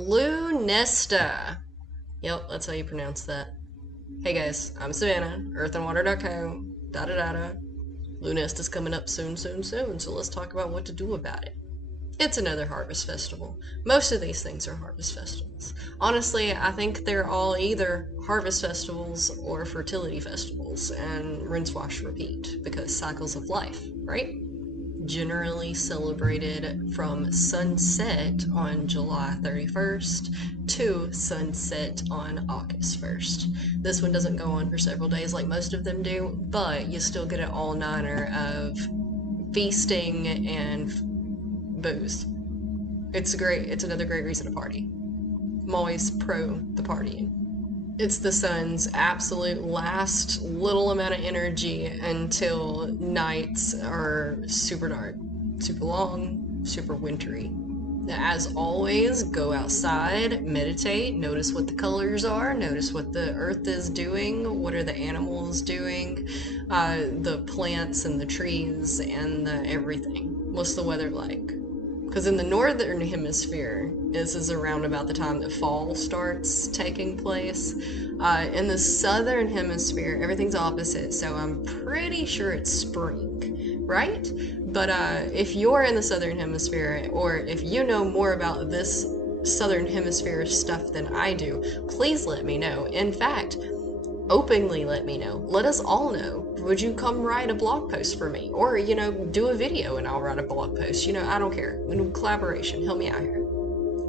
Lunesta. Yep, that's how you pronounce that. Hey guys, I'm Savannah, earthandwater.co, da. Lunesta's coming up soon, so let's talk about what to do about it. It's another harvest festival. Most of these things are harvest festivals. Honestly, I think they're all either harvest festivals or fertility festivals, and rinse, wash, repeat, because cycles of life, right? Generally celebrated from sunset on July 31st to sunset on August 1st. This one doesn't go on for several days like most of them do, but you still get an all-nighter of feasting and booze. It's another great reason to party. I'm always pro the partying. It's the sun's absolute last little amount of energy until nights are super dark, super long, super wintry. As always, go outside, meditate, notice what the colors are, notice what the earth is doing, what are the animals doing, the plants and the trees and the everything. What's the weather like? Because in the northern hemisphere, this is around about the time that fall starts taking place. In the southern hemisphere, everything's opposite, so I'm pretty sure it's spring, right? But if you're in the southern hemisphere, or if you know more about this southern hemisphere stuff than I do, please let me know. In fact, openly let me know. Let us all know. Would you come write a blog post for me? Or, do a video and I'll write a blog post. I don't care. Collaboration. Help me out here.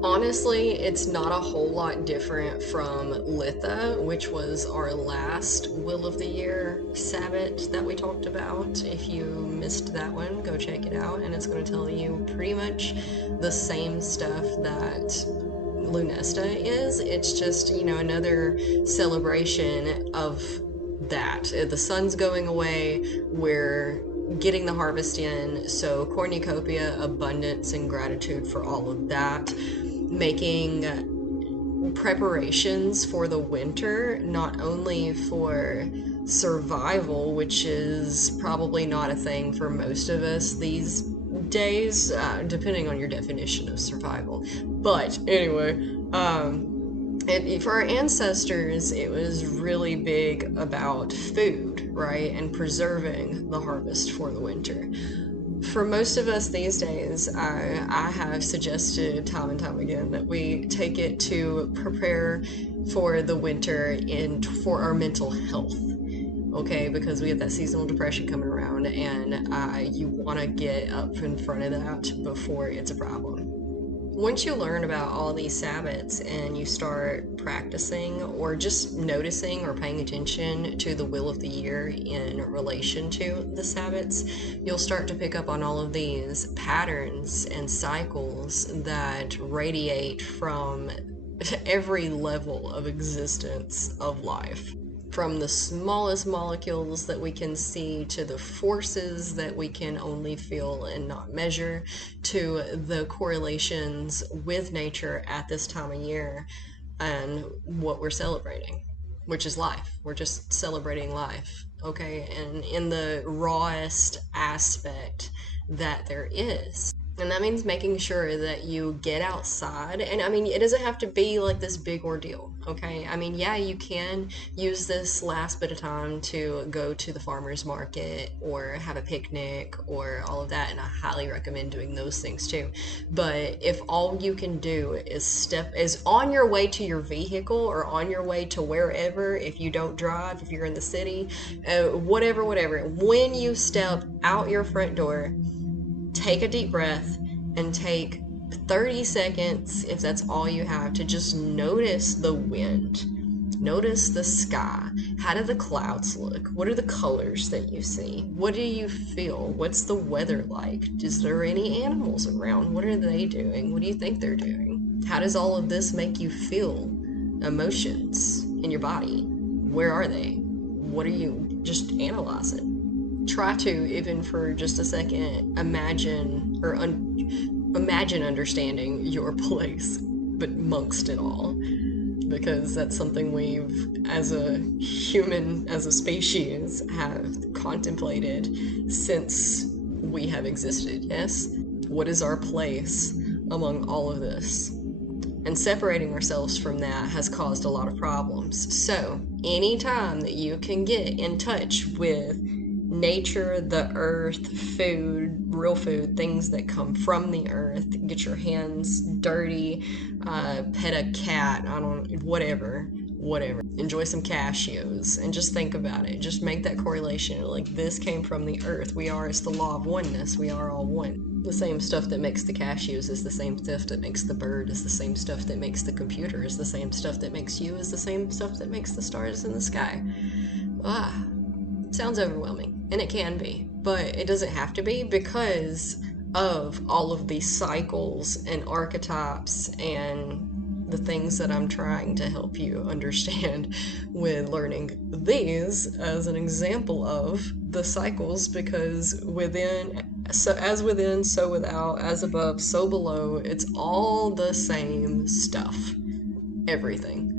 Honestly, it's not a whole lot different from Litha, which was our last Will of the Year Sabbath that we talked about. If you missed that one, go check it out, and it's going to tell you pretty much the same stuff that Lúnasa is. It's just, another celebration of that. The sun's going away, we're getting the harvest in, so cornucopia, abundance, and gratitude for all of that. Making preparations for the winter, not only for survival, which is probably not a thing for most of us these days, depending on your definition of survival. But anyway, for our ancestors, it was really big about food, right? And preserving the harvest for the winter. For most of us these days, I have suggested time and time again that we take it to prepare for the winter and for our mental health. Okay, because we have that seasonal depression coming around, and you want to get up in front of that before it's a problem. Once you learn about all these Sabbats and you start practicing or just noticing or paying attention to the Will of the Year in relation to the Sabbats, you'll start to pick up on all of these patterns and cycles that radiate from every level of existence of life. From the smallest molecules that we can see to the forces that we can only feel and not measure, to the correlations with nature at this time of year and what we're celebrating, which is life. We're just celebrating life, okay? And in the rawest aspect that there is. And that means making sure that you get outside. And it doesn't have to be like this big ordeal, okay? Yeah, you can use this last bit of time to go to the farmer's market or have a picnic or all of that. And I highly recommend doing those things too. But if all you can do is on your way to your vehicle or on your way to wherever, if you don't drive, if you're in the city, whatever, when you step out your front door, take a deep breath and take 30 seconds, if that's all you have, to just notice the wind. Notice the sky. How do the clouds look? What are the colors that you see? What do you feel? What's the weather like? Is there any animals around? What are they doing? What do you think they're doing? How does all of this make you feel? Emotions in your body. Where are they? What are you? Just analyze it. Try to, even for just a second, imagine understanding your place, but amongst it all. Because that's something we've, as a human, as a species, have contemplated since we have existed, yes? What is our place among all of this? And separating ourselves from that has caused a lot of problems. So, anytime that you can get in touch with nature, the earth, food, real food, things that come from the earth, get your hands dirty, pet a cat, whatever. Enjoy some cashews and just think about it. Just make that correlation. Like, this came from the earth. It's the law of oneness. We are all one. The same stuff that makes the cashews is the same stuff that makes the bird, is the same stuff that makes the computer, is the same stuff that makes you, is the same stuff that makes the stars in the sky. Sounds overwhelming, and it can be, but it doesn't have to be, because of all of these cycles and archetypes and the things that I'm trying to help you understand with learning these as an example of the cycles, because as within, so without, as above, so below, it's all the same stuff. Everything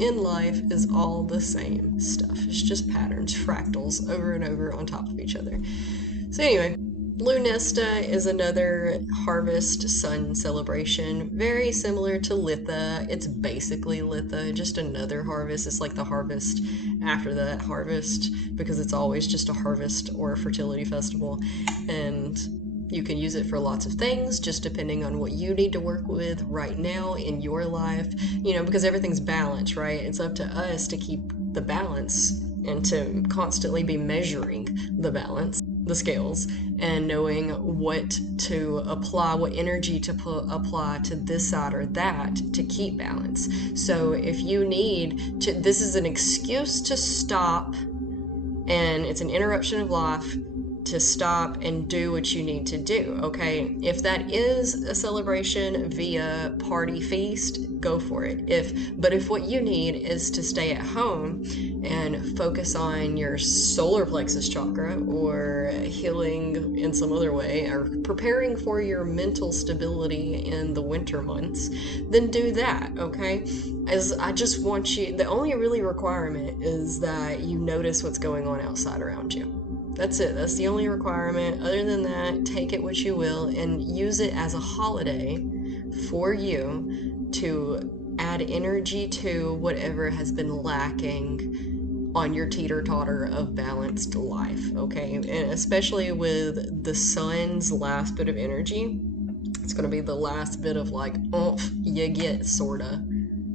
in life is all the same stuff. It's just patterns, fractals, over and over on top of each other. So anyway, Lúnasad is another harvest sun celebration, very similar to Litha. It's basically Litha, just another harvest. It's like the harvest after that harvest, because it's always just a harvest or a fertility festival. And you can use it for lots of things, just depending on what you need to work with right now in your life, because everything's balanced, right? It's up to us to keep the balance and to constantly be measuring the balance, the scales, and knowing what to apply, what energy to apply to this side or that to keep balance. So if you need to, this is an excuse to stop, and it's an interruption of life, to stop and do what you need to do, okay? If that is a celebration via party feast, go for it. But if what you need is to stay at home and focus on your solar plexus chakra, or healing in some other way, or preparing for your mental stability in the winter months, then do that, okay? As I just want you, the only really requirement is that you notice what's going on outside around you. That's it. That's the only requirement. Other than that, take it what you will and use it as a holiday for you to add energy to whatever has been lacking on your teeter-totter of balanced life, okay? And especially with the sun's last bit of energy, it's going to be the last bit of like, oomph you get, sorta.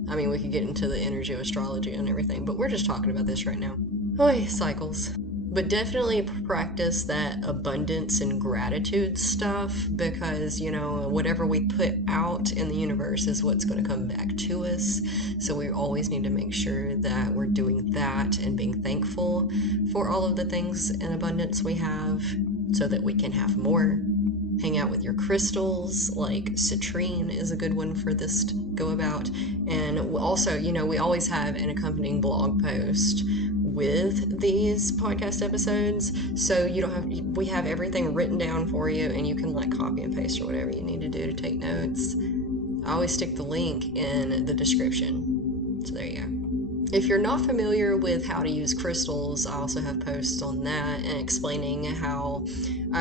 I mean, we could get into the energy of astrology and everything, but we're just talking about this right now. Oy, cycles. But definitely practice that abundance and gratitude stuff, because, whatever we put out in the universe is what's going to come back to us. So we always need to make sure that we're doing that and being thankful for all of the things in abundance we have, so that we can have more. Hang out with your crystals, like citrine is a good one for this to go about. And also, we always have an accompanying blog post with these podcast episodes, so we have everything written down for you, and you can copy and paste or whatever you need to do to take notes. I always stick the link in the description, so there you go. If you're not familiar with how to use crystals, I also have posts on that and explaining how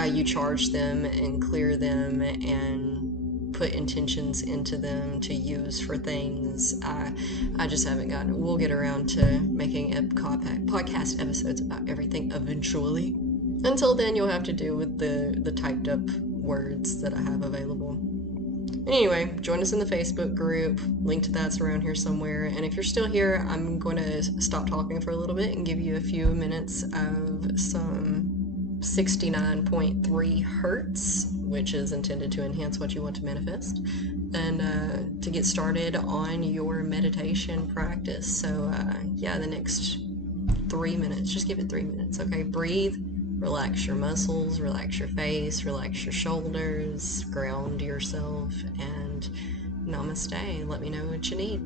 you charge them and clear them and put intentions into them to use for things. I just haven't gotten it. We'll get around to making podcast episodes about everything eventually. Until then, you'll have to do with the typed up words that I have available. Anyway, join us in the Facebook group. Link to that's around here somewhere. And if you're still here, I'm going to stop talking for a little bit and give you a few minutes of some 69.3 hertz, which is intended to enhance what you want to manifest, and to get started on your meditation practice. So the next 3 minutes, just give it 3 minutes, okay? Breathe, relax your muscles, relax your face, relax your shoulders, ground yourself, and namaste. Let me know what you need.